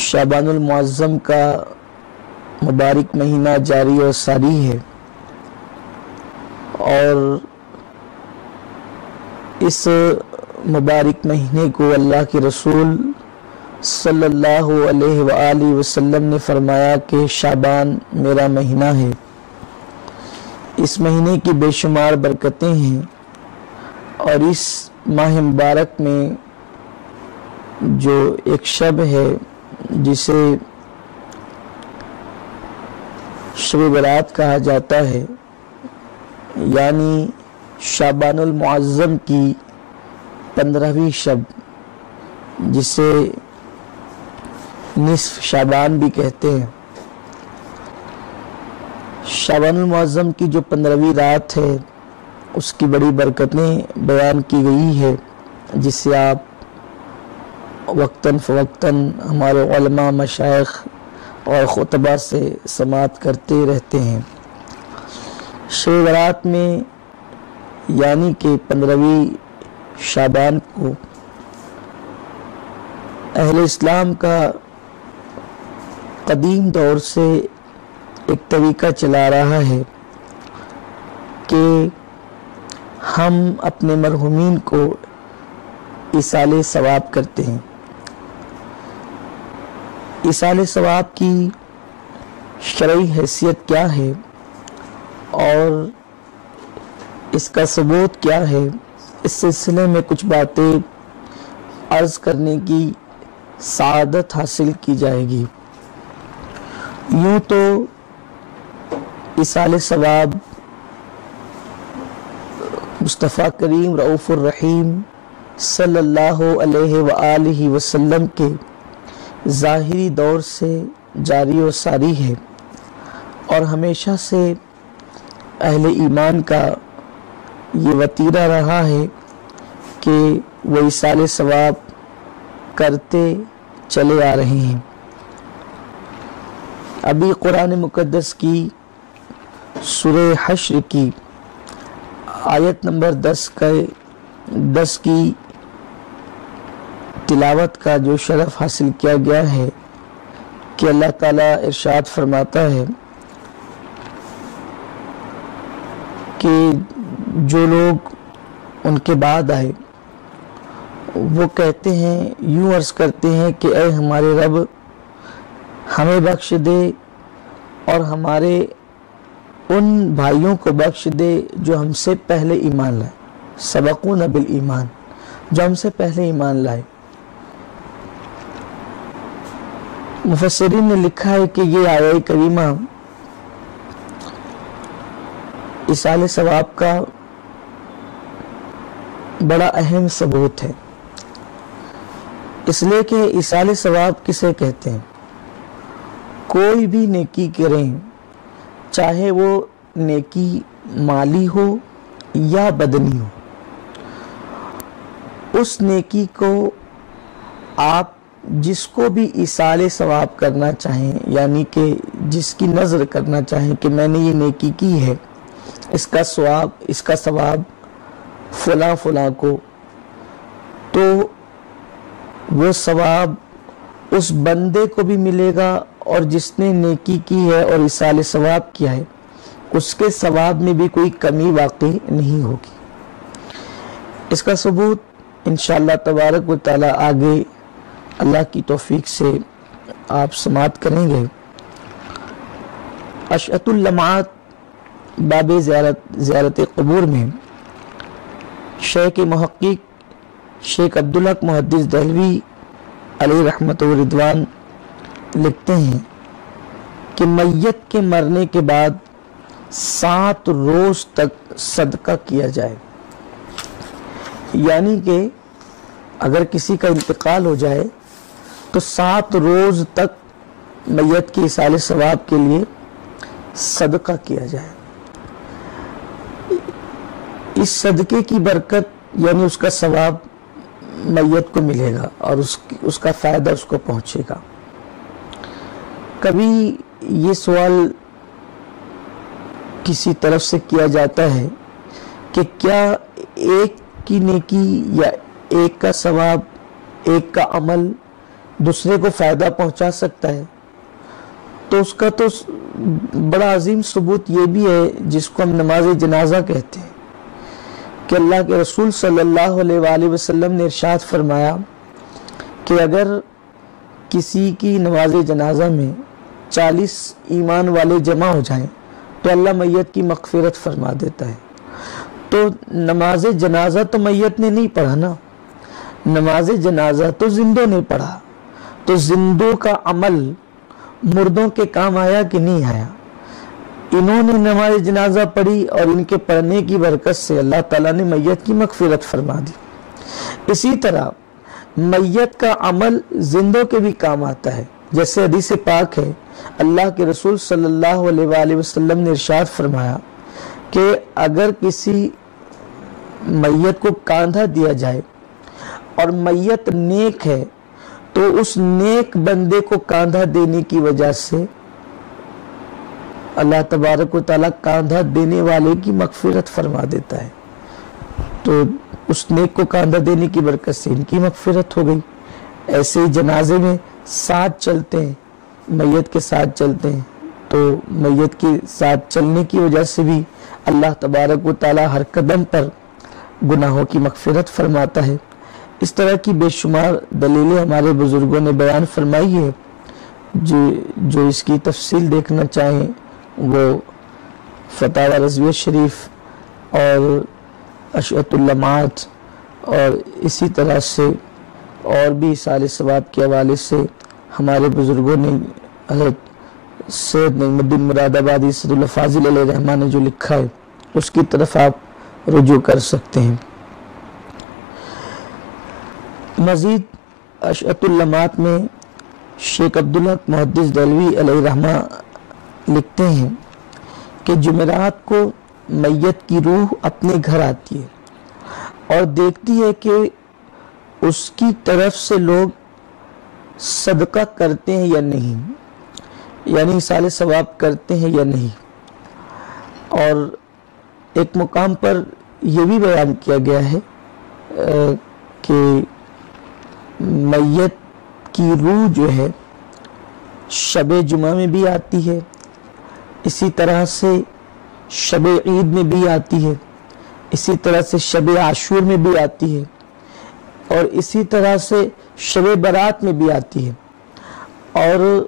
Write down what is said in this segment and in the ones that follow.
شعبان المعظم کا مبارک مہینہ جاری اور ساری ہے، اور اس مبارک مہینے کو اللہ کے رسول صلی اللہ علیہ وآلہ وسلم نے فرمایا کہ شعبان میرا مہینہ ہے۔ اس مہینے کی بے شمار برکتیں ہیں، اور اس ماہ مبارک میں جو ایک شب ہے جسے شب برات کہا جاتا ہے، یعنی شعبان المعظم کی 15ویں شب، جسے نصف شعبان بھی کہتے ہیں، شعبان المعظم کی جو 15ویں رات ہے اس کی بڑی برکتیں بیان کی گئی ہے، جسے آپ وقتاً فوقتاً ہمارے علماء، مشائخ اور خطبہ سے سماعت کرتے رہتے ہیں۔ شب برات میں یعنی کہ 15ویں شعبان کو اہل اسلام کا قدیم دور سے ایک طریقہ چلا رہا ہے کہ ہم اپنے مرحومین کو ایصال ثواب کرتے ہیں۔ ایصال ثواب کی شرعی حیثیت کیا ہے اور اس کا ثبوت کیا ہے، اس سلسلے میں کچھ باتیں عرض کرنے کی سعادت حاصل کی جائے گی۔ یوں تو ایصال ثواب مصطفیٰ کریم رؤوف الرحیم صلی اللہ علیہ وآلہ وسلم کے ظاہری دور سے جاری و ساری ہے، اور ہمیشہ سے اہل ایمان کا یہ وتیرہ رہا ہے کہ وہ ایصال ثواب کرتے چلے آ رہے ہیں۔ ابھی قرآن مقدس کی سورہ حشر کی آیت نمبر 10 کی تلاوت کا جو شرف حاصل کیا گیا ہے کہ اللہ تعالیٰ ارشاد فرماتا ہے کہ جو لوگ ان کے بعد آئے وہ کہتے ہیں، یوں عرض کرتے ہیں کہ اے ہمارے رب، ہمیں بخش دے اور ہمارے ان بھائیوں کو بخش دے جو ہم سے پہلے ایمان لائے، سبقونا بالایمان، جو ہم سے پہلے ایمان لائے۔ مفسرین نے لکھا ہے کہ یہ آیہ کریمہ ایصال ثواب کا بڑا اہم ثبوت ہے، اس لیے کہ ایصال ثواب کسے کہتے ہیں؟ کوئی بھی نیکی کریں، چاہے وہ نیکی مالی ہو یا بدنی ہو، اس نیکی کو آپ جس کو بھی ایصال ثواب کرنا چاہیں، یعنی کہ جس کی نظر کرنا چاہیں کہ میں نے یہ نیکی کی ہے، اس کا ثواب فلاں فلاں کو، تو وہ ثواب اس بندے کو بھی ملے گا، اور جس نے نیکی کی ہے اور ایصال ثواب کیا ہے اس کے ثواب میں بھی کوئی کمی واقع نہیں ہوگی۔ اس کا ثبوت انشاءاللہ تبارک و تعالی آگے اللہ کی توفیق سے آپ سماعت کریں گے۔ اشعۃ اللمعات باب زیارت قبور میں شیخ محقق شیخ عبدالحق محدث دہلوی علیہ رحمت و رضوان لکھتے ہیں کہ میت کے مرنے کے بعد 7 روز تک صدقہ کیا جائے، یعنی کہ اگر کسی کا انتقال ہو جائے تو 7 روز تک میت کی ایصال ثواب کے لیے صدقہ کیا جائے۔ اس صدقے کی برکت یعنی اس کا ثواب میت کو ملے گا اور اس کا فائدہ اس کو پہنچے گا۔ کبھی یہ سوال کسی طرف سے کیا جاتا ہے کہ کیا ایک کی نیکی یا ایک کا ثواب ایک کا عمل دوسرے کو فائدہ پہنچا سکتا ہے، تو اس کا تو بڑا عظیم ثبوت یہ بھی ہے جس کو ہم نماز جنازہ کہتے ہیں کہ اللہ کے رسول صلی اللہ علیہ وآلہ وسلم نے ارشاد فرمایا کہ اگر کسی کی نماز جنازہ میں 40 ایمان والے جمع ہو جائیں تو اللہ میت کی مغفرت فرما دیتا ہے۔ تو نماز جنازہ تو میت نے نہیں پڑھا نا، نماز جنازہ تو زندوں نے پڑھا، تو زندوں کا عمل مردوں کے کام آیا کہ نہیں آیا؟ انہوں نے نماز جنازہ پڑھی اور ان کے پڑھنے کی برکت سے اللہ تعالیٰ نے میت کی مغفرت فرما دی۔ اسی طرح میت کا عمل زندوں کے بھی کام آتا ہے، جیسے حدیث پاک ہے، اللہ کے رسول صلی اللہ علیہ وآلہ وسلم نے ارشاد فرمایا کہ اگر کسی میت کو کاندھا دیا جائے اور میت نیک ہے تو اس نیک بندے کو کاندھا دینے کی وجہ سے اللہ تبارک و تعالیٰ کاندھا دینے والے کی مغفرت فرما دیتا ہے، تو اس نیک کو کاندھا دینے کی برکت سے ان کی مغفرت ہو گئی۔ ایسے ہی جنازے میں ساتھ چلتے ہیں، میت کے ساتھ چلتے ہیں، تو میت کے ساتھ چلنے کی وجہ سے بھی اللہ تبارک و تعالیٰ ہر قدم پر گناہوں کی مغفرت فرماتا ہے۔ اس طرح کی بے شمار دلیلیں ہمارے بزرگوں نے بیان فرمائی ہے، جو اس کی تفصیل دیکھنا چاہیں وہ فتاوی رضویہ شریف اور اشعۃ اللمعات اور اسی طرح سے اور بھی اصالہ ثواب کے حوالے سے ہمارے بزرگوں نے حضرت سید نعیم الدین مراد آبادی اسد اللہ فاضل علیہ رحمہ نے جو لکھا ہے اس کی طرف آپ رجوع کر سکتے ہیں۔ مزید اشعۃ اللمعات میں شیخ عبدالحق محدث دہلوی علیہ رحمہ لکھتے ہیں کہ جمعرات کو میت کی روح اپنے گھر آتی ہے اور دیکھتی ہے کہ اس کی طرف سے لوگ صدقہ کرتے ہیں یا نہیں، یعنی ایصال ثواب کرتے ہیں یا نہیں۔ اور ایک مقام پر یہ بھی بیان کیا گیا ہے کہ میت کی روح جو ہے شب جمعہ میں بھی آتی ہے، اسی طرح سے شب عید میں بھی آتی ہے، اسی طرح سے شب عاشور میں بھی آتی ہے، اور اسی طرح سے شب برات میں بھی آتی ہے۔ اور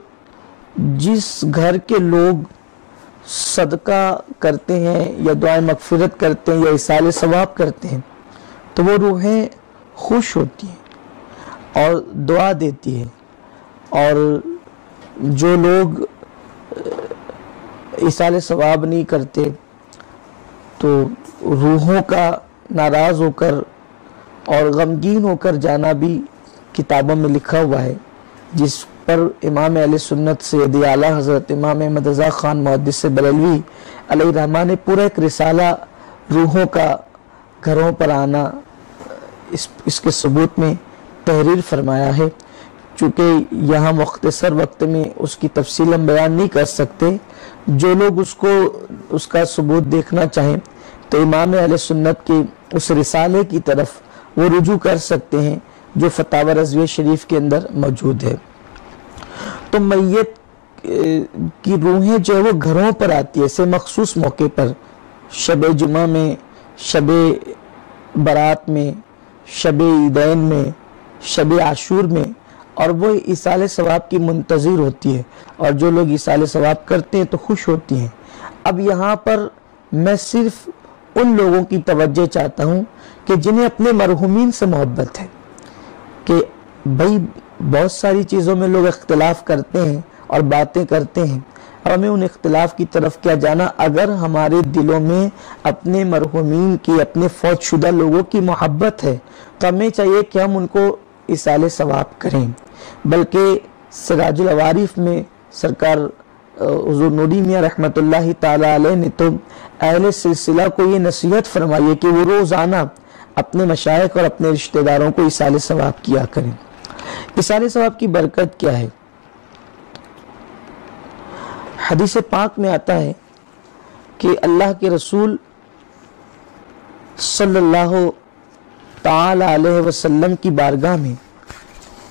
جس گھر کے لوگ صدقہ کرتے ہیں یا دعائیں مغفرت کرتے ہیں یا ایصال ثواب کرتے ہیں تو وہ روحیں خوش ہوتی ہیں اور دعا دیتی ہیں، اور جو لوگ ایصال ثواب نہیں کرتے تو روحوں کا ناراض ہو کر اور غمگین ہو کر جانا بھی کتابوں میں لکھا ہوا ہے، جس پر امام اہل سنت سید اعلیٰ حضرت امام احمد رضا خان محدث بریلوی علیہ رحمہ نے پورا ایک رسالہ روحوں کا گھروں پر آنا اس کے ثبوت میں تحریر فرمایا ہے۔ چونکہ یہاں مختصر وقت میں اس کی تفصیل ہم بیان نہیں کر سکتے، جو لوگ اس کا ثبوت دیکھنا چاہیں تو امام اہل سنت کے اس رسالے کی طرف وہ رجوع کر سکتے ہیں جو فتاوی رضویہ شریف کے اندر موجود ہے۔ تو میت کی روحیں جو ہے وہ گھروں پر آتی ہے اسے مخصوص موقع پر، شب جمعہ میں، شب برات میں، شب عیدین میں، شب عاشور میں، اور وہ ایصال ثواب کی منتظر ہوتی ہے، اور جو لوگ ایصال ثواب کرتے ہیں تو خوش ہوتی ہیں۔ اب یہاں پر میں صرف ان لوگوں کی توجہ چاہتا ہوں کہ جنہیں اپنے مرحومین سے محبت ہے، کہ بھائی بہت ساری چیزوں میں لوگ اختلاف کرتے ہیں اور باتیں کرتے ہیں، اب ہمیں ان اختلاف کی طرف کیا جانا۔ اگر ہمارے دلوں میں اپنے مرحومین کی، اپنے فوت شدہ لوگوں کی محبت ہے تو ہمیں چاہیے کہ ہم ان کو ایصال ثواب کریں۔ بلکہ سراج العوارف میں سرکار حضور نوری میاں رحمت اللہ تعالی علیہ نے تو اہل سلسلہ کو یہ نصیحت فرمائی ہے کہ وہ روزانہ اپنے مشائخ اور اپنے رشتہ داروں کو ایصال ثواب کیا کریں۔ ایصال ثواب کی برکت کیا ہے؟ حدیث پاک میں آتا ہے کہ اللہ کے رسول صلی اللہ تعالی علیہ وسلم کی بارگاہ میں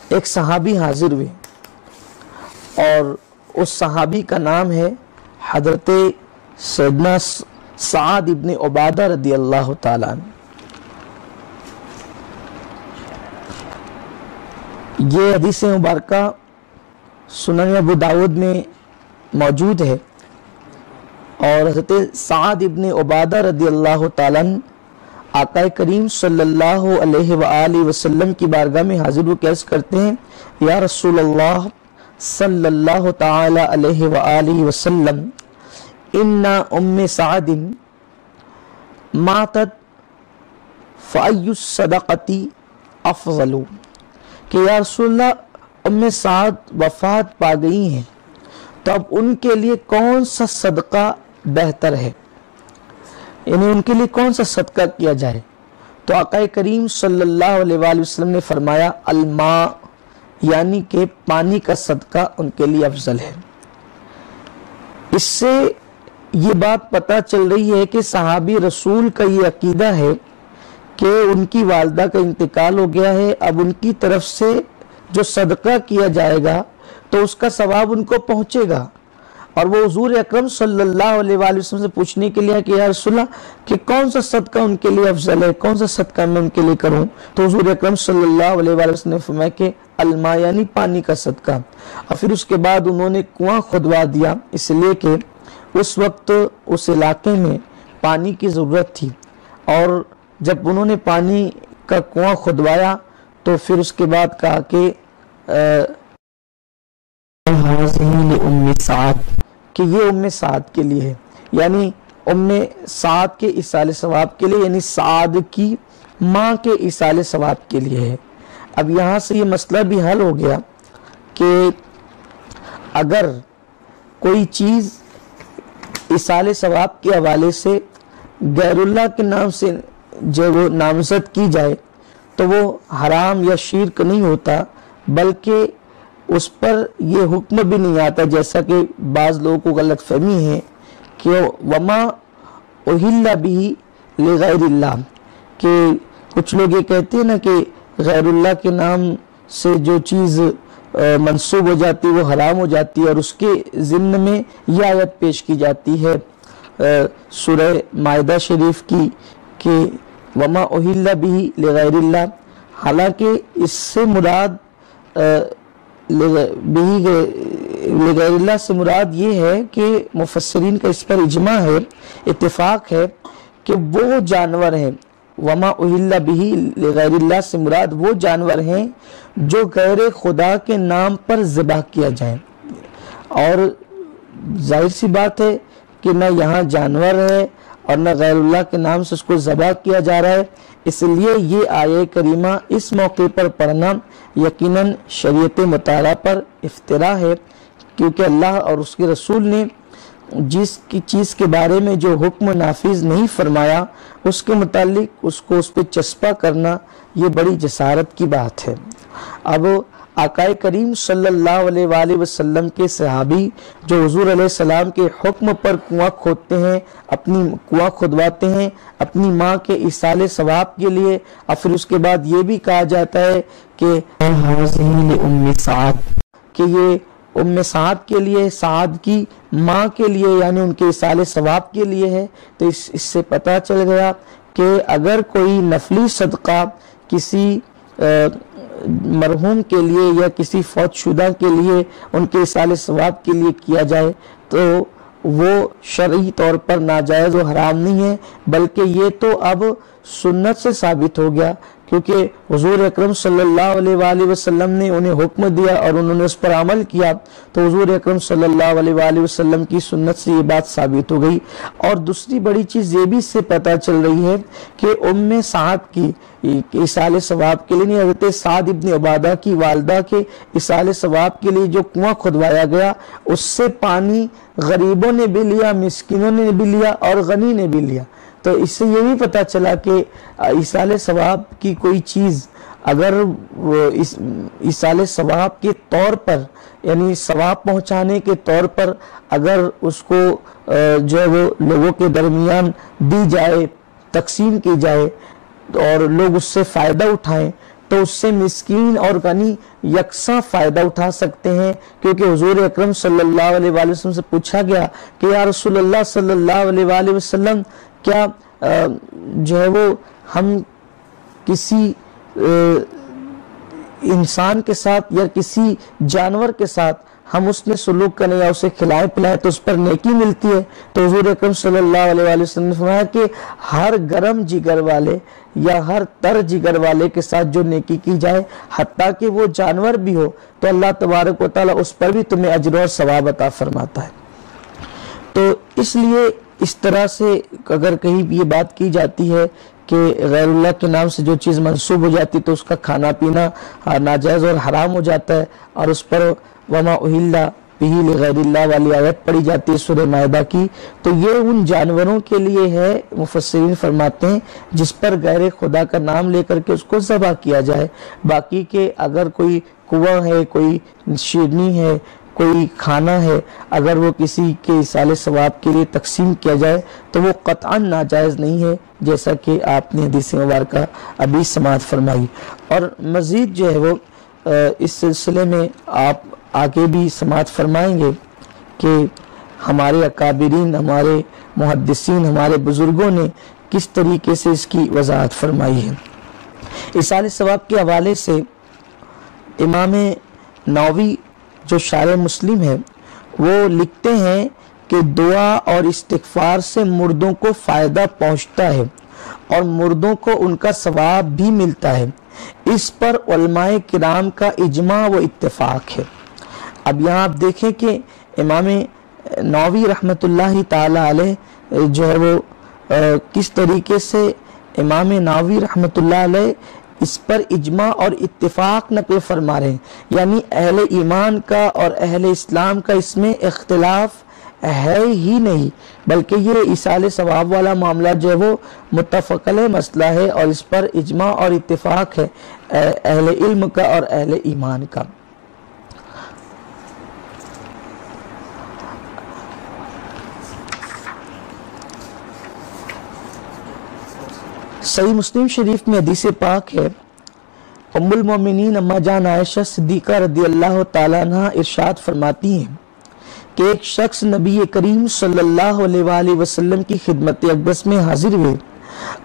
ایک صحابی حاضر ہوئے اور اس صحابی کا نام ہے حضرت سیدنا سعد ابن عبادہ رضی اللہ تعالیٰ عنہ۔ یہ حدیث مبارکہ سنن ابو داود میں موجود ہے، اور حضرت سعد ابن عبادہ رضی اللہ تعالیٰ عنہ آقا کریم صلی اللہ علیہ وآلہ وسلم کی بارگاہ میں حاضر ہو کے عرض کرتے ہیں، یا رسول اللہ صلی اللہ تعالی علیہ وآلہ وسلم، ان ام سعد ماتت فأی الصدقۃ افضل، کہ یا رسول اللہ ام سعد وفات پا گئی ہیں، تو اب ان کے لیے کون سا صدقہ بہتر ہے، یعنی ان کے لیے کون سا صدقہ کیا جائے؟ تو آقا کریم صلی اللہ علیہ وآلہ وسلم نے فرمایا الماء، یعنی کہ پانی کا صدقہ ان کے لیے افضل ہے۔ اس سے یہ بات پتہ چل رہی ہے کہ صحابی رسول کا یہ عقیدہ ہے کہ ان کی والدہ کا انتقال ہو گیا ہے، اب ان کی طرف سے جو صدقہ کیا جائے گا تو اس کا ثواب ان کو پہنچے گا، اور وہ حضور اکرم صلی اللہ علیہ وآلہ وسلم سے پوچھنے کے لیے کہ یا رسول اللہ کہ کون سا صدقہ ان کے لیے افضل ہے، کون سا صدقہ میں ان کے لیے کروں؟ تو حضور اکرم صلی اللہ علیہ وآلہ وسلم نے فرمایا کہ الماء، یعنی پانی کا صدقہ۔ اور پھر اس کے بعد انہوں نے کنواں کھدوا دیا، اس لیے کہ اس وقت اس علاقے میں پانی کی ضرورت تھی، اور جب انہوں نے پانی کا کنواں کھدوایا تو پھر اس کے بعد کہا کہ ام سعد، کہ یہ ام سعد کے لیے ہے، یعنی ام سعد کے ایصال ثواب کے لیے، یعنی سعد کی ماں کے ایصال ثواب کے لیے ہے۔ اب یہاں سے یہ مسئلہ بھی حل ہو گیا کہ اگر کوئی چیز ایصال ثواب کے حوالے سے غیر اللہ کے نام سے جو وہ نامزد کی جائے تو وہ حرام یا شرک نہیں ہوتا، بلکہ اس پر یہ حکم بھی نہیں آتا، جیسا کہ بعض لوگوں کو غلط فہمی ہے کہ وما اہل بہ لغیر اللہ، کہ کچھ لوگ یہ کہتے ہیں نا کہ غیر اللہ کے نام سے جو چیز منسوب ہو جاتی وہ حرام ہو جاتی ہے، اور اس کے ضمن میں یہ آیت پیش کی جاتی ہے سورہ مائدہ شریف کی کہ وما اہل بہ لغیر اللہ، حالانکہ اس سے مراد لغیر اللہ سے مراد یہ ہے کہ مفسرین کا اس پر اجماع ہے، اتفاق ہے کہ وہ جانور ہیں، وما اہل بہ لغیر اللہ سے مراد وہ جانور ہیں جو غیر خدا کے نام پر ذبح کیا جائیں، اور ظاہر سی بات ہے کہ نہ یہاں جانور ہے اور نہ غیر اللہ کے نام سے اس کو ذبح کیا جا رہا ہے، اس لیے یہ آیہ کریمہ اس موقع پر پڑھنا یقیناً شریعت مطالعہ پر افتراء ہے، کیونکہ اللہ اور اس کے رسول نے جس کی چیز کے بارے میں جو حکم نافذ نہیں فرمایا اس کے متعلق اس کو اس پہ چسپا کرنا یہ بڑی جسارت کی بات ہے۔ اب آقا کریم صلی اللہ علیہ وآلہ وسلم کے صحابی جو حضور علیہ السلام کے حکم پر کنواں کھودتے ہیں، اپنی کنواں کھدواتے ہیں اپنی ماں کے ایصال ثواب کے لیے، اور پھر اس کے بعد یہ بھی کہا جاتا ہے کہ ام سعد، کہ یہ ام سعد کے لیے، سعد کی ماں کے لیے، یعنی ان کے ایصال ثواب کے لیے ہے، تو اس سے پتہ چل گیا کہ اگر کوئی نفلی صدقہ کسی مرحوم کے لیے یا کسی فوت شدہ کے لیے ان کے ایصال ثواب کے لیے کیا جائے تو وہ شرعی طور پر ناجائز و حرام نہیں ہے، بلکہ یہ تو اب سنت سے ثابت ہو گیا، کیونکہ حضور اکرم صلی اللہ علیہ وآلہ وسلم نے انہیں حکم دیا اور انہوں نے اس پر عمل کیا، تو حضور اکرم صلی اللہ علیہ وآلہ وسلم کی سنت سے یہ بات ثابت ہو گئی۔ اور دوسری بڑی چیز یہ بھی اس سے پتہ چل رہی ہے کہ ام سعد کی ایصال ثواب کے لیے نہیں، حضرت سعد ابن عبادہ کی والدہ کے ایصال ثواب کے لیے جو کنواں کھدوایا گیا اس سے پانی غریبوں نے بھی لیا، مسکینوں نے بھی لیا اور غنی نے بھی لیا، تو اس سے یہ بھی پتہ چلا کہ ایصال ثواب کی کوئی چیز اگر ایصال ثواب کے طور پر، یعنی ثواب پہنچانے کے طور پر اگر اس کو جو ہے وہ لوگوں کے درمیان دی جائے، تقسیم کی جائے اور لوگ اس سے فائدہ اٹھائیں، تو اس سے مسکین اور غنی یکساں فائدہ اٹھا سکتے ہیں، کیونکہ حضور اکرم صلی اللہ علیہ وآلہ وسلم سے پوچھا گیا کہ یا رسول اللہ صلی اللہ علیہ وآلہ وسلم، کیا جو ہے وہ ہم کسی انسان کے ساتھ یا کسی جانور کے ساتھ ہم اس نے سلوک کریں یا اسے کھلائے پلائے تو اس پر نیکی ملتی ہے؟ تو حضور اکرم صلی اللہ علیہ وآلہ وسلم نے فرمایا کہ ہر گرم جگر والے یا ہر تر جگر والے کے ساتھ جو نیکی کی جائے، حتیٰ کہ وہ جانور بھی ہو، تو اللہ تبارک و تعالیٰ اس پر بھی تمہیں اجر اور ثواب عطا فرماتا ہے۔ تو اس لیے اس طرح سے اگر کہیں یہ بات کی جاتی ہے کہ غیر اللہ کے نام سے جو چیز منسوب ہو جاتی تو اس کا کھانا پینا ناجائز اور حرام ہو جاتا ہے، اور اس پر وما اہل بہ لغیر اللہ والی آیت پڑھی جاتی ہے سورہ مائدہ کی، تو یہ ان جانوروں کے لیے ہے، مفسرین فرماتے ہیں، جس پر غیر خدا کا نام لے کر کے اس کو ذبح کیا جائے۔ باقی کہ اگر کوئی کنواں ہے، کوئی شیرنی ہے، کوئی کھانا ہے، اگر وہ کسی کے ایصال ثواب کے لیے تقسیم کیا جائے تو وہ قطعاً ناجائز نہیں ہے، جیسا کہ آپ نے حدیث مبارکہ ابھی سماعت فرمائی۔ اور مزید جو ہے وہ اس سلسلے میں آپ آگے بھی سماعت فرمائیں گے کہ ہمارے اکابرین، ہمارے محدثین، ہمارے بزرگوں نے کس طریقے سے اس کی وضاحت فرمائی ہے۔ ایصال ثواب کے حوالے سے امام نووی جو شارح مسلم ہے وہ لکھتے ہیں کہ دعا اور استغفار سے مردوں کو فائدہ پہنچتا ہے اور مردوں کو ان کا ثواب بھی ملتا ہے، اس پر علماء کرام کا اجماع و اتفاق ہے۔ اب یہاں آپ دیکھیں کہ امام نووی رحمۃ اللہ تعالی علیہ جو ہے وہ کس طریقے سے امام نووی رحمۃ اللہ علیہ اس پر اجماع اور اتفاق نقل فرما رہے ہیں، یعنی اہل ایمان کا اور اہل اسلام کا اس میں اختلاف ہے ہی نہیں، بلکہ یہ ایصال ثواب والا معاملہ جو ہے وہ متفق علیہ مسئلہ ہے، اور اس پر اجماع اور اتفاق ہے اہل علم کا اور اہل ایمان کا۔ صحیح مسلم شریف میں حدیث پاک ہے، ام المومنین اما جان عائشہ صدیقہ رضی اللہ تعالیٰ عنہ ارشاد فرماتی ہیں کہ ایک شخص نبی کریم صلی اللہ علیہ وآلہ وسلم کی خدمت اقدس میں حاضر ہوئے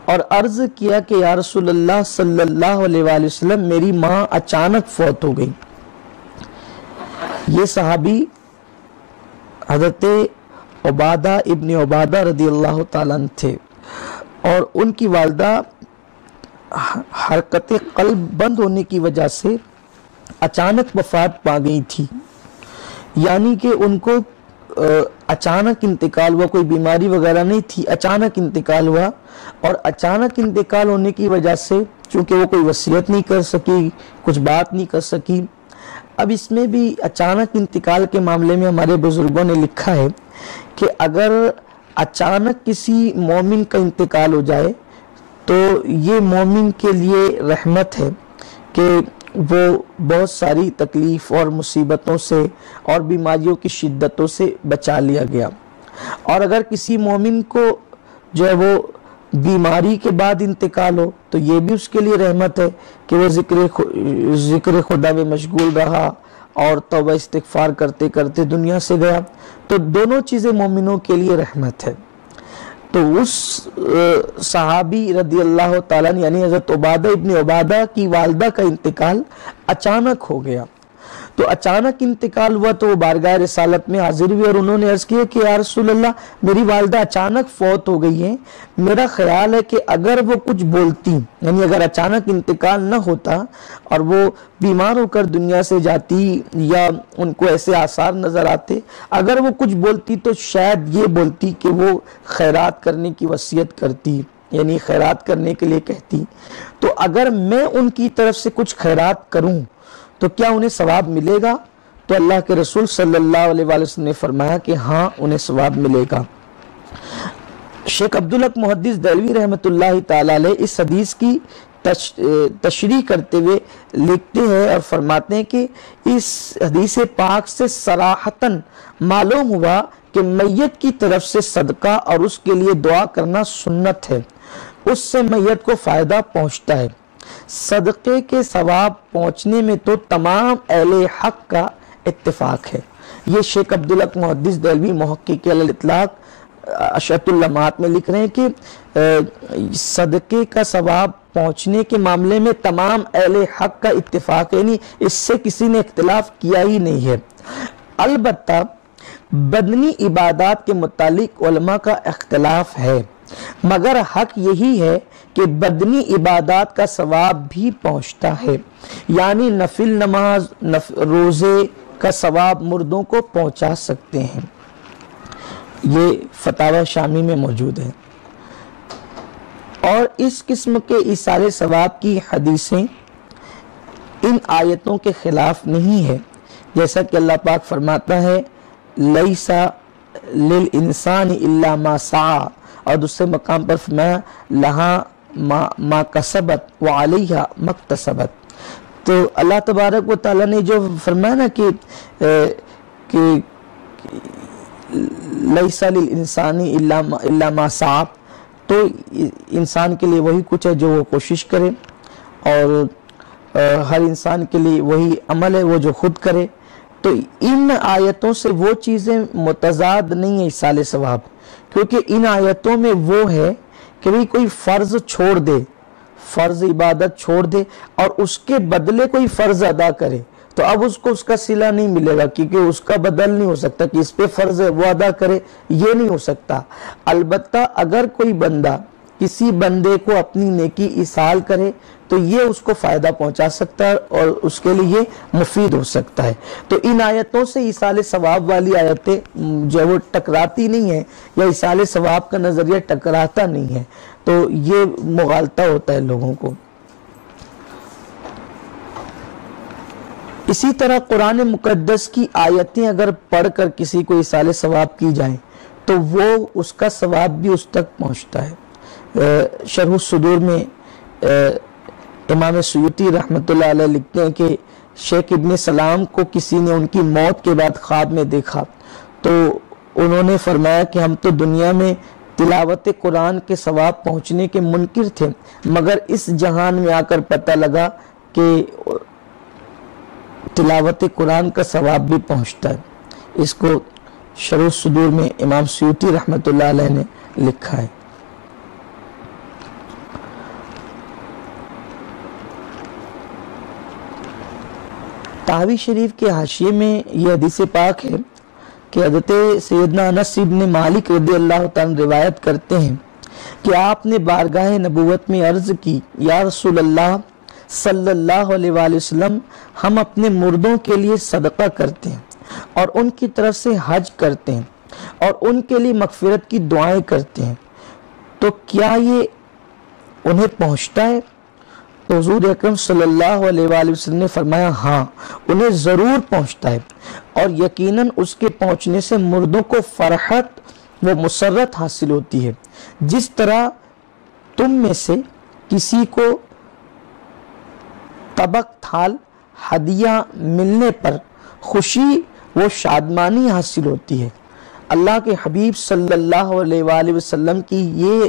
اور عرض کیا کہ یا رسول اللہ صلی اللہ علیہ وآلہ وسلم، میری ماں اچانک فوت ہو گئی۔ یہ صحابی حضرت عبادہ ابن عبادہ رضی اللہ تعالیٰ عنہ تھے، اور ان کی والدہ حرکت قلب بند ہونے کی وجہ سے اچانک وفات پا گئی تھی، یعنی کہ ان کو اچانک انتقال ہوا، کوئی بیماری وغیرہ نہیں تھی، اچانک انتقال ہوا، اور اچانک انتقال ہونے کی وجہ سے چونکہ وہ کوئی وصیت نہیں کر سکی، کچھ بات نہیں کر سکی۔ اب اس میں بھی اچانک انتقال کے معاملے میں ہمارے بزرگوں نے لکھا ہے کہ اگر اچانک کسی مومن کا انتقال ہو جائے تو یہ مومن کے لیے رحمت ہے کہ وہ بہت ساری تکلیف اور مصیبتوں سے اور بیماریوں کی شدتوں سے بچا لیا گیا، اور اگر کسی مومن کو جو ہے وہ بیماری کے بعد انتقال ہو تو یہ بھی اس کے لیے رحمت ہے کہ وہ ذکر خدا میں مشغول رہا اور توبہ استغفار کرتے کرتے دنیا سے گیا، تو دونوں چیزیں مومنوں کے لیے رحمت ہے۔ تو اس صحابی رضی اللہ تعالیٰ یعنی حضرت عبادہ ابن عبادہ کی والدہ کا انتقال اچانک ہو گیا، تو اچانک انتقال ہوا تو وہ بارگاہ رسالت میں حاضر ہوئے اور انہوں نے عرض کیا کہ یا رسول اللہ، میری والدہ اچانک فوت ہو گئی ہیں، میرا خیال ہے کہ اگر وہ کچھ بولتی، یعنی اگر اچانک انتقال نہ ہوتا اور وہ بیمار ہو کر دنیا سے جاتی یا ان کو ایسے آثار نظر آتے، اگر وہ کچھ بولتی تو شاید یہ بولتی کہ وہ خیرات کرنے کی وصیت کرتی، یعنی خیرات کرنے کے لیے کہتی، تو اگر میں ان کی طرف سے کچھ خیرات کروں تو کیا انہیں ثواب ملے گا؟ تو اللہ کے رسول صلی اللہ علیہ وسلم نے فرمایا کہ ہاں، انہیں ثواب ملے گا۔ شیخ عبدالحق محدث دہلوی رحمۃ اللہ تعالی علیہ اس حدیث کی تشریح کرتے ہوئے لکھتے ہیں اور فرماتے ہیں کہ اس حدیث پاک سے صراحتاً معلوم ہوا کہ میت کی طرف سے صدقہ اور اس کے لیے دعا کرنا سنت ہے، اس سے میت کو فائدہ پہنچتا ہے۔ صدقے کے ثواب پہنچنے میں تو تمام اہل حق کا اتفاق ہے۔ یہ شیخ عبدالحق محدث دہلوی محقق علی الاطلاق اشعۃ اللمعات میں لکھ رہے ہیں کہ صدقے کا ثواب پہنچنے کے معاملے میں تمام اہل حق کا اتفاق ہے، یعنی اس سے کسی نے اختلاف کیا ہی نہیں ہے۔ البتہ بدنی عبادات کے متعلق علماء کا اختلاف ہے، مگر حق یہی ہے کہ بدنی عبادات کا ثواب بھی پہنچتا ہے، یعنی نفل نماز، روزے کا ثواب مردوں کو پہنچا سکتے ہیں۔ یہ فتاوی شامی میں موجود ہے، اور اس قسم کے ایصال ثواب کی حدیثیں ان آیتوں کے خلاف نہیں ہے، جیسا کہ اللہ پاک فرماتا ہے لیس للانسان الا ما سعى، اور دوسرے مقام پر فرمایا لہا ما کسبت وعلیہا ما اکتسبت۔ تو اللہ تبارک و تعالیٰ نے جو فرمایا نا کہ لیس للانسان الا ما سعى، تو انسان کے لیے وہی کچھ ہے جو وہ کوشش کرے، اور ہر انسان کے لیے وہی عمل ہے وہ جو خود کرے۔ تو ان آیتوں سے وہ چیزیں متضاد نہیں ہیں ایصال ثواب، کیونکہ ان آیتوں میں وہ ہے کہ بھی کوئی فرض چھوڑ دے، فرض عبادت چھوڑ دے اور اس کے بدلے کوئی فرض ادا کرے، تو اب اس کو اس کا صلہ نہیں ملے گا، کیونکہ اس کا بدل نہیں ہو سکتا کہ اس پہ فرض ہے وہ ادا کرے، یہ نہیں ہو سکتا۔ البتہ اگر کوئی بندہ کسی بندے کو اپنی نیکی ایصال کرے تو یہ اس کو فائدہ پہنچا سکتا ہے اور اس کے لیے مفید ہو سکتا ہے۔ تو ان آیتوں سے ایصال ثواب والی آیتیں جو وہ ٹکراتی نہیں ہیں، یا ایصال ثواب کا نظریہ ٹکراتا نہیں ہے، تو یہ مغالطہ ہوتا ہے لوگوں کو۔ اسی طرح قرآن مقدس کی آیتیں اگر پڑھ کر کسی کو ایصال ثواب کی جائیں تو وہ اس کا ثواب بھی اس تک پہنچتا ہے۔ شرح الصدور میں امام سیوطی رحمۃ اللہ علیہ لکھتے ہیں کہ شیخ ابن سلام کو کسی نے ان کی موت کے بعد خواب میں دیکھا، تو انہوں نے فرمایا کہ ہم تو دنیا میں تلاوت قرآن کے ثواب پہنچنے کے منکر تھے، مگر اس جہان میں آ کر پتہ لگا کہ تلاوت قرآن کا ثواب بھی پہنچتا ہے۔ اس کو شرح الصدور میں امام سیوطی رحمۃ اللہ علیہ نے لکھا ہے۔ طحاوی شریف کے حاشیے میں یہ حدیث پاک ہے کہ حضرت سیدنا انس بن مالک رضی اللہ تعالیٰ روایت کرتے ہیں کہ آپ نے بارگاہ نبوت میں عرض کی، یا رسول اللہ صلی اللہ علیہ وآلہ وسلم، ہم اپنے مردوں کے لیے صدقہ کرتے ہیں اور ان کی طرف سے حج کرتے ہیں اور ان کے لیے مغفرت کی دعائیں کرتے ہیں، تو کیا یہ انہیں پہنچتا ہے؟ تو حضور اکرم صلی اللہ علیہ وآلہ وسلم نے فرمایا ہاں، انہیں ضرور پہنچتا ہے، اور یقیناً اس کے پہنچنے سے مردوں کو فرحت و مسرت حاصل ہوتی ہے، جس طرح تم میں سے کسی کو طبق تھال ہدیہ ملنے پر خوشی و شادمانی حاصل ہوتی ہے۔ اللہ کے حبیب صلی اللہ علیہ وآلہ وسلم کی یہ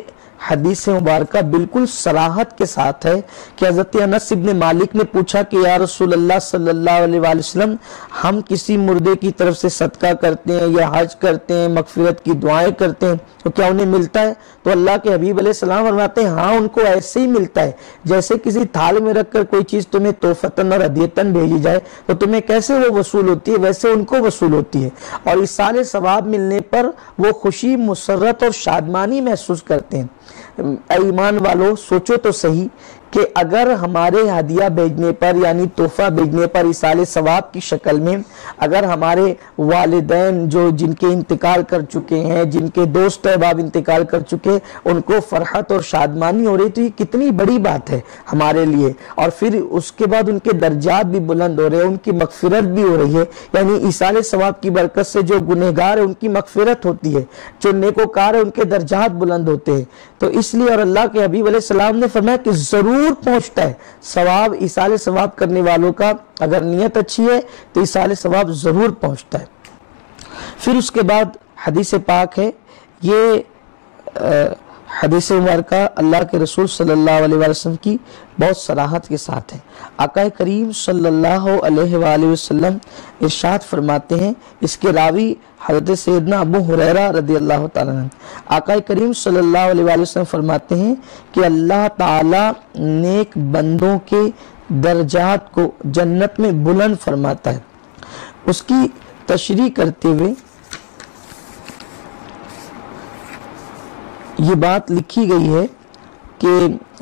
حدیث مبارکہ بالکل صراحت کے ساتھ ہے کہ حضرت انس بن مالک نے پوچھا کہ یا رسول اللہ صلی اللہ علیہ وآلہ وسلم، ہم کسی مردے کی طرف سے صدقہ کرتے ہیں یا حج کرتے ہیں، مغفرت کی دعائیں کرتے ہیں، تو کیا انہیں ملتا ہے؟ تو اللہ کے حبیب علیہ السلام فرماتے ہیں ہاں، ان کو ایسے ہی ملتا ہے جیسے کسی تھال میں رکھ کر کوئی چیز تمہیں تحفتاً اور ہدیتاً بھیجی جائے تو تمہیں کیسے وہ وصول ہوتی ہے، ویسے ان کو وصول ہوتی ہے، اور ایصال ثواب ملنے پر وہ خوشی، مسرت اور شادمانی محسوس کرتے ہیں۔ اے ایمان والو، سوچو تو صحیح کہ اگر ہمارے ہدیہ بھیجنے پر یعنی تحفہ بھیجنے پر ایصال ثواب کی شکل میں اگر ہمارے والدین جو جن کے انتقال کر چکے ہیں، جن کے دوست احباب انتقال کر چکے، ان کو فرحت اور شادمانی ہو رہی، تو یہ کتنی بڑی بات ہے ہمارے لیے، اور پھر اس کے بعد ان کے درجات بھی بلند ہو رہے ہیں، ان کی مغفرت بھی ہو رہی ہے، یعنی ایصال ثواب کی برکت سے جو گنہگار ہے ان کی مغفرت ہوتی ہے، جو نیکوکار ہے ان کے درجات بلند ہوتے ہیں۔ تو اس لیے اور اللہ کے حبیب علیہ السلام نے فرمایا کہ ضرور پہنچتا ہے ثواب، ایصال ثواب کرنے والوں کا اگر نیت اچھی ہے تو ایصال ثواب ضرور پہنچتا ہے۔ پھر اس کے بعد حدیث پاک ہے، یہ حدیث مبارکہ اللہ کے رسول صلی اللہ علیہ وسلم کی بہت صراحت کے ساتھ ہے۔ آقا کریم صلی اللہ علیہ وآلہ وسلم ارشاد فرماتے ہیں، اس کے راوی حضرت سیدنا ابو ہریرہ رضی اللہ تعالیٰ عنہ، آقا کریم صلی اللہ علیہ وآلہ وسلم فرماتے ہیں کہ اللہ تعالیٰ نیک بندوں کے درجات کو جنت میں بلند فرماتا ہے۔ اس کی تشریح کرتے ہوئے یہ بات لکھی گئی ہے کہ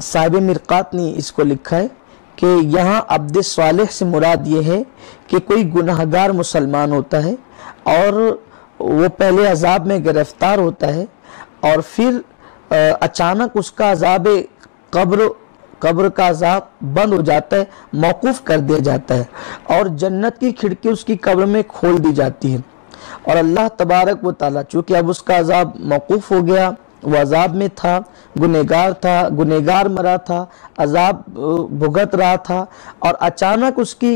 صاحب مرقات نے اس کو لکھا ہے کہ یہاں عبد صالح سے مراد یہ ہے کہ کوئی گناہگار مسلمان ہوتا ہے اور وہ پہلے عذاب میں گرفتار ہوتا ہے اور پھر اچانک اس کا عذاب قبر کا عذاب بند ہو جاتا ہے، موقوف کر دیا جاتا ہے اور جنت کی کھڑکی اس کی قبر میں کھول دی جاتی ہے، اور اللہ تبارک و تعالیٰ چونکہ اب اس کا عذاب موقوف ہو گیا، وہ عذاب میں تھا، گنہگار مرا تھا، عذاب بھگت رہا تھا، اور اچانک اس کی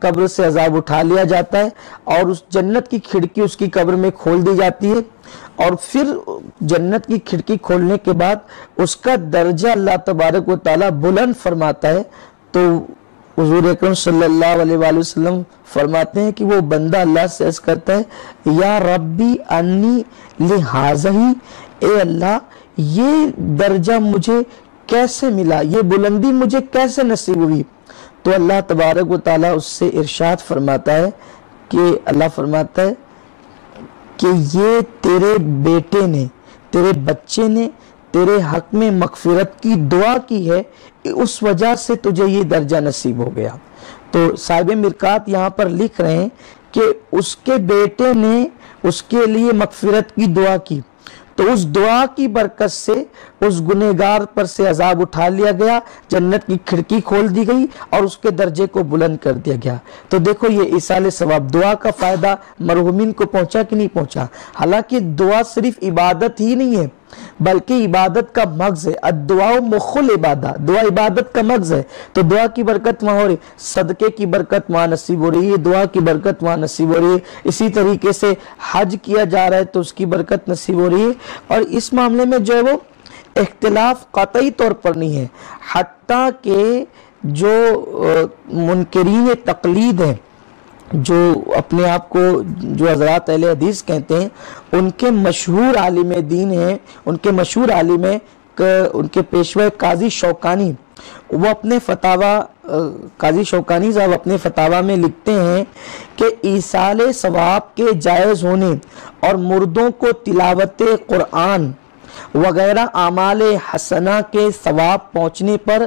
قبر سے عذاب اٹھا لیا جاتا ہے اور اس جنت کی کھڑکی اس کی قبر میں کھول دی جاتی ہے، اور پھر جنت کی کھڑکی کھولنے کے بعد اس کا درجہ اللہ تبارک و تعالیٰ بلند فرماتا ہے۔ تو حضور اکرم صلی اللہ علیہ وآلہ وسلم فرماتے ہیں کہ وہ بندہ اللہ سے عرض کرتا ہے، یا ربی انی لہذا ہی، اے اللہ یہ درجہ مجھے کیسے ملا، یہ بلندی مجھے کیسے نصیب ہوئی؟ تو اللہ تبارک و تعالیٰ اس سے ارشاد فرماتا ہے کہ اللہ فرماتا ہے کہ یہ تیرے بیٹے نے، تیرے بچے نے تیرے حق میں مغفرت کی دعا کی ہے، اس وجہ سے تجھے یہ درجہ نصیب ہو گیا۔ تو صاحب مرقات یہاں پر لکھ رہے ہیں کہ اس کے بیٹے نے اس کے لیے مغفرت کی دعا کی، تو اس دعا کی برکت سے اس گنہگار پر سے عذاب اٹھا لیا گیا، جنت کی کھڑکی کھول دی گئی اور اس کے درجے کو بلند کر دیا گیا۔ تو دیکھو یہ ایصال ثواب، دعا کا فائدہ مرحومین کو پہنچا کہ نہیں پہنچا؟ حالانکہ دعا صرف عبادت ہی نہیں ہے بلکہ عبادت کا مغز ہے، الدعاء مخ العبادہ، دعا عبادت کا مغز ہے۔ تو دعا کی برکت وہاں ہو رہی، صدقے کی برکت وہاں نصیب ہو رہی ہے، دعا کی برکت وہاں نصیب ہو رہی ہے۔ اسی طریقے سے حج کیا جا رہا ہے تو اس کی برکت نصیب ہو رہی ہے، اور اس معاملے میں جو ہے وہ اختلاف قطعی طور پر نہیں ہے، حتیٰ کہ جو منکرین تقلید ہیں، جو اپنے آپ کو جو حضرات اہل حدیث کہتے ہیں، ان کے مشہور عالم دین ہیں، ان کے مشہور عالم ہیں ان کے پیشوا قاضی شوکانی، وہ اپنے فتاوی، قاضی شوکانی صاحب اپنے فتاوی میں لکھتے ہیں کہ ایصال ثواب کے جائز ہونے اور مردوں کو تلاوت قرآن وغیرہ اعمال حسنہ کے ثواب پہنچنے پر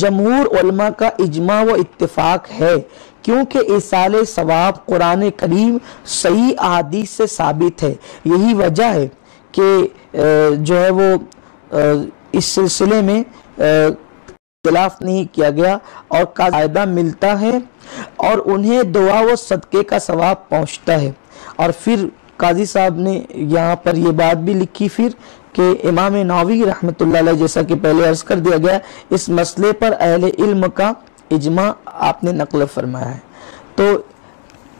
جمہور علماء کا اجماع و اتفاق ہے، کیونکہ ایصال ثواب قرآن کریم صحیح احادیث سے ثابت ہے۔ یہی وجہ ہے کہ جو ہے وہ اس سلسلے میں اختلاف نہیں کیا گیا اور قاعدہ ملتا ہے اور انہیں دعا و صدقے کا ثواب پہنچتا ہے۔ اور پھر قاضی صاحب نے یہاں پر یہ بات بھی لکھی پھر کہ امام نووی رحمۃ اللہ علیہ، جیسا کہ پہلے عرض کر دیا گیا، اس مسئلے پر اہل علم کا اجماع آپ نے نقل فرمایا ہے۔ تو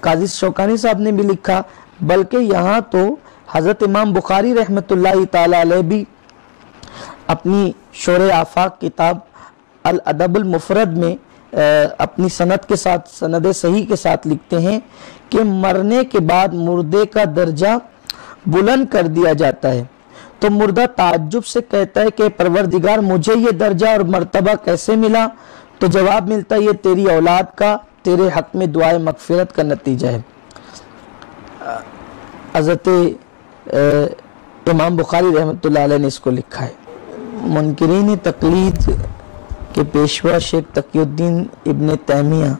قاضی شوکانی صاحب نے بھی لکھا، بلکہ یہاں تو حضرت امام بخاری رحمۃ اللہ تعالی علیہ بھی اپنی شرح آفاق کتاب الادب المفرد میں اپنی سند کے ساتھ، سند صحیح کے ساتھ لکھتے ہیں کہ مرنے کے بعد مردے کا درجہ بلند کر دیا جاتا ہے، تو مردہ تعجب سے کہتا ہے کہ پروردگار مجھے یہ درجہ اور مرتبہ کیسے ملا؟ تو جواب ملتا ہے یہ تیری اولاد کا تیرے حق میں دعائے مغفرت کا نتیجہ ہے۔ حضرت امام بخاری رحمۃ اللہ علیہ نے اس کو لکھا ہے۔ منکرین تقلید کے پیشوا شیخ تقی الدین ابن تیمیہ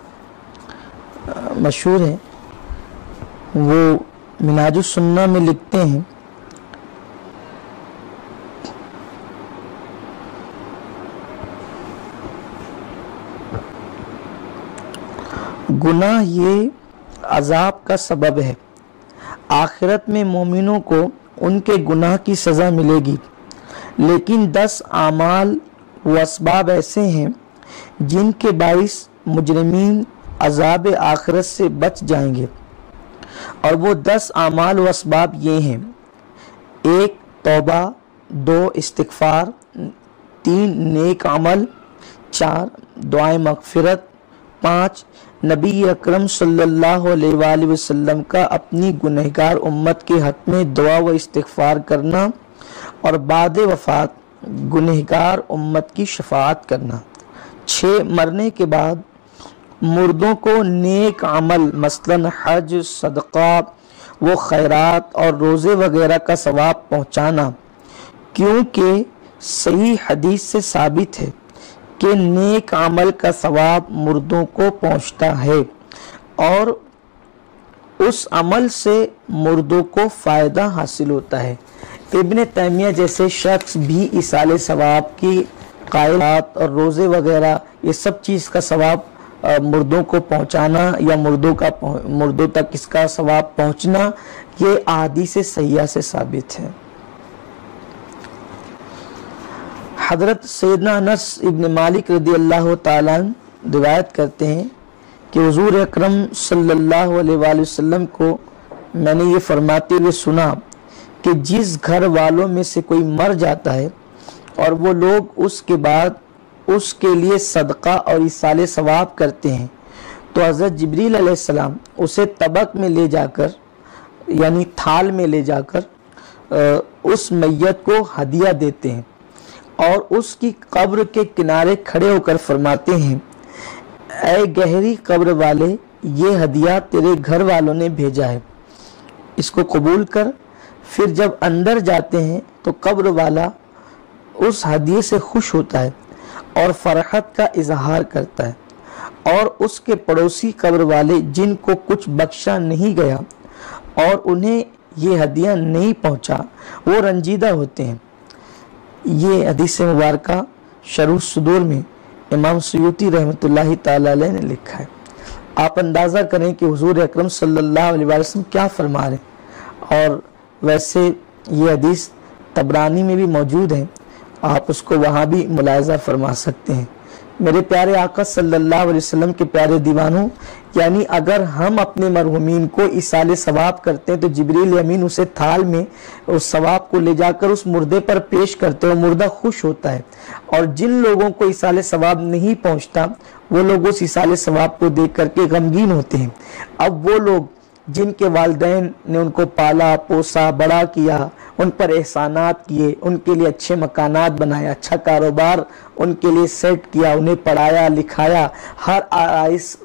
مشہور ہیں، وہ منہاج السنہ میں لکھتے ہیں گناہ یہ عذاب کا سبب ہے، آخرت میں مومنوں کو ان کے گناہ کی سزا ملے گی، لیکن 10 اعمال و اسباب ایسے ہیں جن کے باعث مجرمین عذاب آخرت سے بچ جائیں گے، اور وہ 10 اعمال و اسباب یہ ہیں: 1 توبہ، 2 استغفار, 3 نیک عمل, 4 دعائیں مغفرت, 5 نبی اکرم صلی اللہ علیہ وآلہ وسلم کا اپنی گنہگار امت کے حق میں دعا و استغفار کرنا اور بعد وفات گنہگار امت کی شفاعت کرنا. 6 مرنے کے بعد مردوں کو نیک عمل مثلا حج, صدقہ و خیرات اور روزے وغیرہ کا ثواب پہنچانا, کیونکہ صحیح حدیث سے ثابت ہے کہ نیک عمل کا ثواب مردوں کو پہنچتا ہے اور اس عمل سے مردوں کو فائدہ حاصل ہوتا ہے. ابن تیمیہ جیسے شخص بھی ایصال ثواب کی قائلات اور روزے وغیرہ یہ سب چیز کا ثواب مردوں کو پہنچانا یا مردوں تک اس کا ثواب پہنچنا یہ احادیث صحیحہ سے ثابت ہے. حضرت سیدنا انس ابن مالک رضی اللہ تعالیٰ روایت کرتے ہیں کہ حضور اکرم صلی اللہ علیہ وآلہ وسلم کو میں نے یہ فرماتے ہوئے سنا کہ جس گھر والوں میں سے کوئی مر جاتا ہے اور وہ لوگ اس کے بعد اس کے لیے صدقہ اور ایصال ثواب کرتے ہیں تو حضرت جبریل علیہ السلام اسے طبق میں لے جا کر یعنی تھال میں لے جا کر اس میت کو ہدیہ دیتے ہیں اور اس کی قبر کے کنارے کھڑے ہو کر فرماتے ہیں اے گہری قبر والے, یہ ہدیہ تیرے گھر والوں نے بھیجا ہے, اس کو قبول کر. پھر جب اندر جاتے ہیں تو قبر والا اس ہدیے سے خوش ہوتا ہے اور فرحت کا اظہار کرتا ہے اور اس کے پڑوسی قبر والے جن کو کچھ بخشا نہیں گیا اور انہیں یہ ہدیہ نہیں پہنچا وہ رنجیدہ ہوتے ہیں. یہ حدیث مبارکہ شرح الصدور میں امام سیوطی رحمۃ اللہ تعالی علیہ نے لکھا ہے. آپ اندازہ کریں کہ حضور اکرم صلی اللہ علیہ وسلم کیا فرما رہے ہیں. اور ویسے یہ حدیث طبرانی میں بھی موجود ہے, آپ اس کو وہاں بھی ملاحظہ فرما سکتے ہیں. میرے پیارے آقا صلی اللہ علیہ وسلم کے پیارے دیوانوں, یعنی اگر ہم اپنے مرحومین کو ایصال ثواب کرتے ہیں تو جبریل امین اسے تھال میں اس ثواب کو لے جا کر اس مردے پر پیش کرتے ہیں اور مردہ خوش ہوتا ہے. اور جن لوگوں کو ایصال ثواب نہیں پہنچتا وہ لوگ اس ایصال ثواب کو دیکھ کر کے غمگین ہوتے ہیں. اب وہ لوگ جن کے والدین نے ان کو پالا پوسا بڑا کیا, ان پر احسانات کیے, ان کے لیے اچھے مکانات بنایا, اچھا کاروبار ان کے لیے سیٹ کیا, انہیں پڑھایا لکھایا, ہر آرائش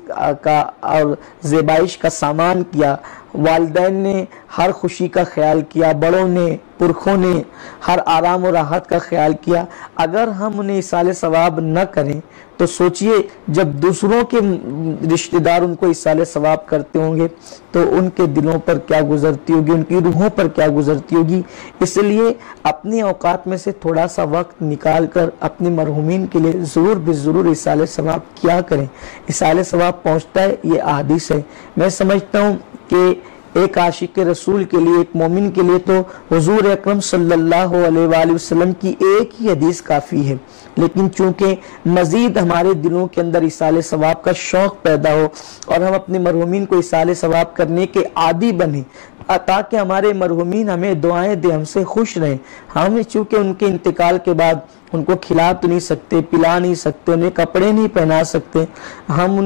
کا اور زیبائش کا سامان کیا, والدین نے ہر خوشی کا خیال کیا, بڑوں نے پرکھوں نے ہر آرام و راحت کا خیال کیا, اگر ہم انہیں ایصال ثواب نہ کریں تو سوچئے جب دوسروں کے رشتہ دار ان کو ایصال ثواب کرتے ہوں گے تو ان کے دلوں پر کیا گزرتی ہوگی, ان کی روحوں پر کیا گزرتی ہوگی. اس لیے اپنے اوقات میں سے تھوڑا سا وقت نکال کر اپنے مرحومین کے لیے ضرور بضرور ایصال ثواب کیا کریں. ایصال ثواب پہنچتا ہے, یہ احادیث ہے. میں سمجھتا ہوں کہ ایک عاشق رسول کے لیے, ایک مومن کے لیے تو حضور اکرم صلی اللہ علیہ وآلہ وسلم کی ایک ہی حدیث کافی ہے, لیکن چونکہ مزید ہمارے دلوں کے اندر ایصال ثواب کا شوق پیدا ہو اور ہم اپنے مرحومین کو ایصال ثواب کرنے کے عادی بنیں تاکہ ہمارے مرحومین ہمیں دعائیں دیں, ہم سے خوش رہیں. ہم چونکہ ان کے انتقال کے بعد ان کو کھلا تو نہیں سکتے, پلا نہیں سکتے, انہیں کپڑے نہیں پہنا سکتے, ہم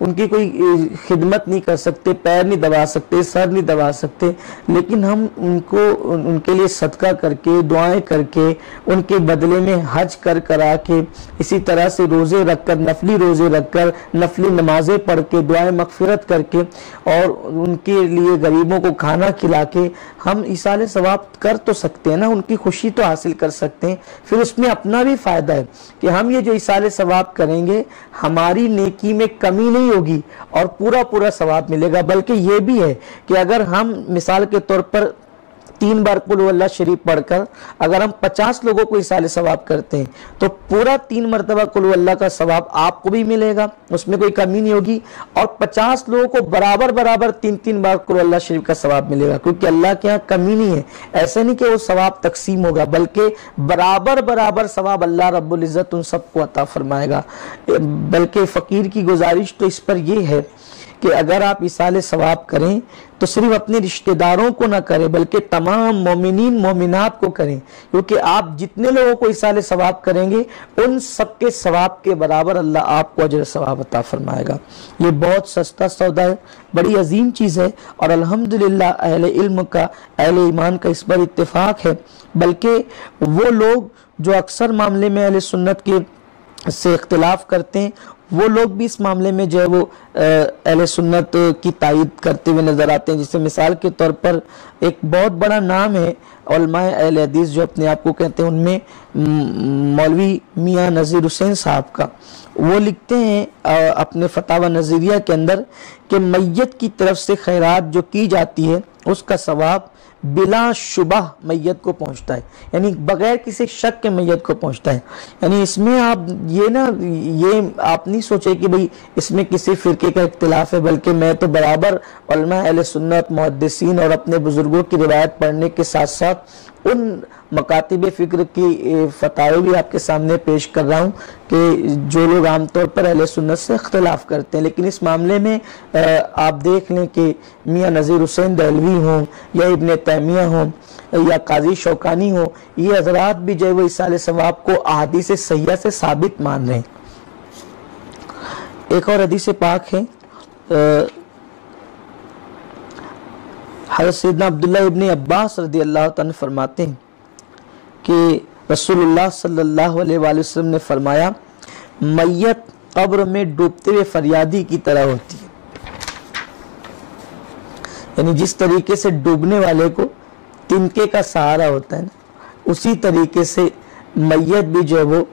ان کی کوئی خدمت نہیں کر سکتے, پیر نہیں دبا سکتے, سر نہیں دبا سکتے, لیکن ہم ان کے لیے صدقہ کر کے, دعائیں کر کے, ان کے بدلے میں حج کرا کے, اسی طرح سے روزے رکھ کر, نفلی روزے رکھ کر, نفلی نمازیں پڑھ کے, دعائیں مغفرت کر کے اور ان کے لیے غریبوں کو کھانا کھلا کے ہم ایصال ثواب کر تو سکتے ہیں نا, ان کی خوشی تو حاصل کر سکتے ہیں. پھر اس میں اپنا بھی فائدہ ہے کہ ہم یہ جو ایصال ثواب کریں گے ہماری نیکی میں کمی نہیں ہوگی اور پورا ثواب ملے گا. بلکہ یہ بھی ہے کہ اگر ہم مثال کے طور پر 3 بار قل هو اللہ شریف پڑھ کر اگر ہم 50 لوگوں کو ایصال ثواب کرتے ہیں تو پورا 3 مرتبہ قل هو اللہ کا ثواب آپ کو بھی ملے گا, اس میں کوئی کمی نہیں ہوگی, اور 50 لوگوں کو برابر 3 بار قل هو اللہ شریف کا ثواب ملے گا, کیونکہ اللہ کے ہاں کمی نہیں ہے. ایسے نہیں کہ وہ ثواب تقسیم ہوگا بلکہ برابر ثواب اللہ رب العزت ان سب کو عطا فرمائے گا. بلکہ فقیر کی گزارش تو اس پر یہ ہے کہ اگر آپ ایصال ثواب کریں تو صرف اپنے رشتہ داروں کو نہ کریں بلکہ تمام مومنین مومنات کو کریں، کیونکہ آپ جتنے لوگوں کو ایصال ثواب کریں گے ان سب کے ثواب کے برابر اللہ آپ کو اجر ثواب عطا فرمائے گا۔ یہ بہت سستا سودا ہے، بڑی عظیم چیز ہے، اور الحمدللہ اہل علم کا، اہل ایمان کا اس پر اتفاق ہے۔ بلکہ وہ لوگ جو اکثر معاملے میں اہل سنت کے سے اختلاف کرتے ہیں، وہ لوگ بھی اس معاملے میں جو ہے وہ اہل سنت کی تائید کرتے ہوئے نظر آتے ہیں۔ جیسے مثال کے طور پر ایک بہت بڑا نام ہے علماء اہل حدیث جو اپنے آپ کو کہتے ہیں، ان میں مولوی میاں نذیر حسین صاحب کا، وہ لکھتے ہیں اپنے فتاوی نظریہ کے اندر کہ میت کی طرف سے خیرات جو کی جاتی ہے اس کا ثواب بلا شبہ میت کو پہنچتا ہے، یعنی بغیر کسی شک کے میت کو پہنچتا ہے۔ یعنی اس میں آپ یہ آپ نہیں سوچے کہ بھئی اس میں کسی فرقے کا اختلاف ہے، بلکہ میں تو برابر علماء اہل سنت، محدثین اور اپنے بزرگوں کی روایت پڑھنے کے ساتھ ساتھ ان مکاتب فکر کی فتاوی بھی آپ کے سامنے پیش کر رہا ہوں کہ جو لوگ عام طور پر اہل سنت سے اختلاف کرتے ہیں، لیکن اس معاملے میں آپ دیکھ لیں کہ میاں نذیر حسین دہلوی ہوں یا ابن تیمیہ ہوں یا قاضی شوکانی ہوں، یہ حضرات بھی جو ہے وہ ایصال ثواب کو احادیث صحیحہ سے ثابت مان رہے ہیں۔ ایک اور حدیث پاک ہے، حضرت سیدنا عبداللہ ابن عباس رضی اللہ عنہ فرماتے ہیں کہ رسول اللہ صلی اللہ علیہ وآلہ وسلم نے فرمایا، میت قبر میں ڈوبتے ہوئے فریادی کی طرح ہوتی ہے، یعنی جس طریقے سے ڈوبنے والے کو تنکے کا سہارا ہوتا ہے نا، اسی طریقے سے میت بھی جو ہے وہ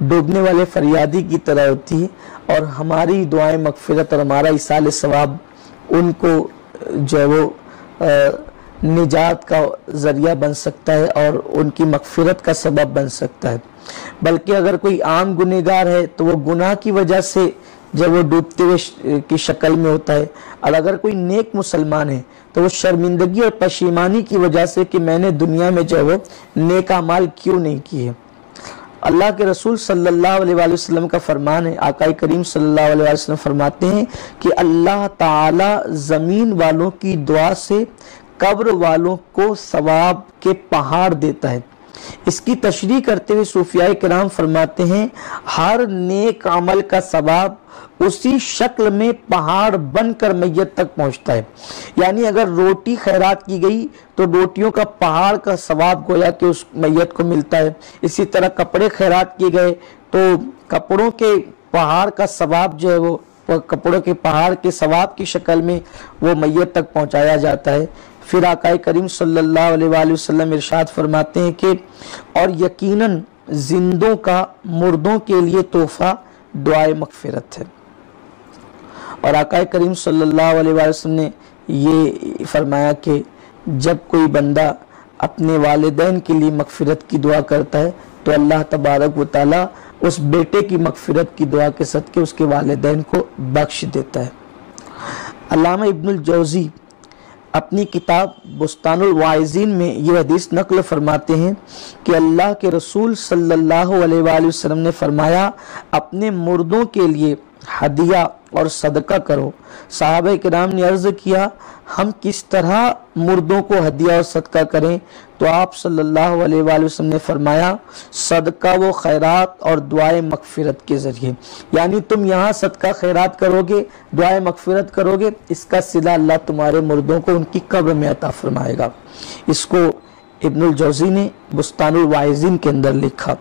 ڈوبنے والے فریادی کی طرح ہوتی ہے، اور ہماری دعائیں مغفرت اور ہمارا ایصال ثواب ان کو جو ہے وہ نجات کا ذریعہ بن سکتا ہے اور ان کی مغفرت کا سبب بن سکتا ہے۔ بلکہ اگر کوئی عام گنہگار ہے تو وہ گناہ کی وجہ سے جب وہ ڈوبتے ہوئے کی شکل میں ہوتا ہے، اور اگر کوئی نیک مسلمان ہے تو وہ شرمندگی اور پشیمانی کی وجہ سے کہ میں نے دنیا میں جو ہے وہ نیک اعمال کیوں نہیں کیے۔ اللہ کے رسول صلی اللہ علیہ وآلہ وسلم کا فرمان ہے، آقا کریم صلی اللہ علیہ وآلہ وسلم فرماتے ہیں کہ اللہ تعالی زمین والوں کی دعا سے قبر والوں کو ثواب کے پہاڑ دیتا ہے۔ اس کی تشریح کرتے ہوئے صوفیاء کرام فرماتے ہیں، ہر نیک عمل کا ثواب اسی شکل میں پہاڑ بن کر میت تک پہنچتا ہے۔ یعنی اگر روٹی خیرات کی گئی تو روٹیوں کا پہاڑ کا ثواب گویا کہ اس میت کو ملتا ہے۔ اسی طرح کپڑے خیرات کیے گئے تو کپڑوں کے پہاڑ کا ثواب جو ہے وہ کپڑوں کے پہاڑ کے ثواب کی شکل میں وہ میت تک پہنچایا جاتا ہے۔ پھر آقا کریم صلی اللہ علیہ وآلہ وسلم ارشاد فرماتے ہیں کہ اور یقیناً زندوں کا مردوں کے لیے تحفہ دعائے مغفرت ہے۔ اور آقا کریم صلی اللہ علیہ وآلہ وسلم نے یہ فرمایا کہ جب کوئی بندہ اپنے والدین کے لیے مغفرت کی دعا کرتا ہے تو اللہ تبارک و تعالی اس بیٹے کی مغفرت کی دعا کے صدقے اس کے والدین کو بخش دیتا ہے۔ علامہ ابن الجوزی اپنی کتاب بستان الواعظین میں یہ حدیث نقل فرماتے ہیں کہ اللہ کے رسول صلی اللہ علیہ وآلہ وسلم نے فرمایا، اپنے مردوں کے لیے ہدیہ اور صدقہ کرو۔ صحابہ کرام نے عرض کیا، ہم کس طرح مردوں کو ہدیہ اور صدقہ کریں؟ تو آپ صلی اللہ علیہ وآلہ وسلم نے فرمایا، صدقہ و خیرات اور دعائے مغفرت کے ذریعے۔ یعنی تم یہاں صدقہ خیرات کرو گے، دعائے مغفرت کرو گے، اس کا صلہ اللہ تمہارے مردوں کو ان کی قبر میں عطا فرمائے گا۔ اس کو ابن الجوزی نے بستان الواعظین کے اندر لکھا۔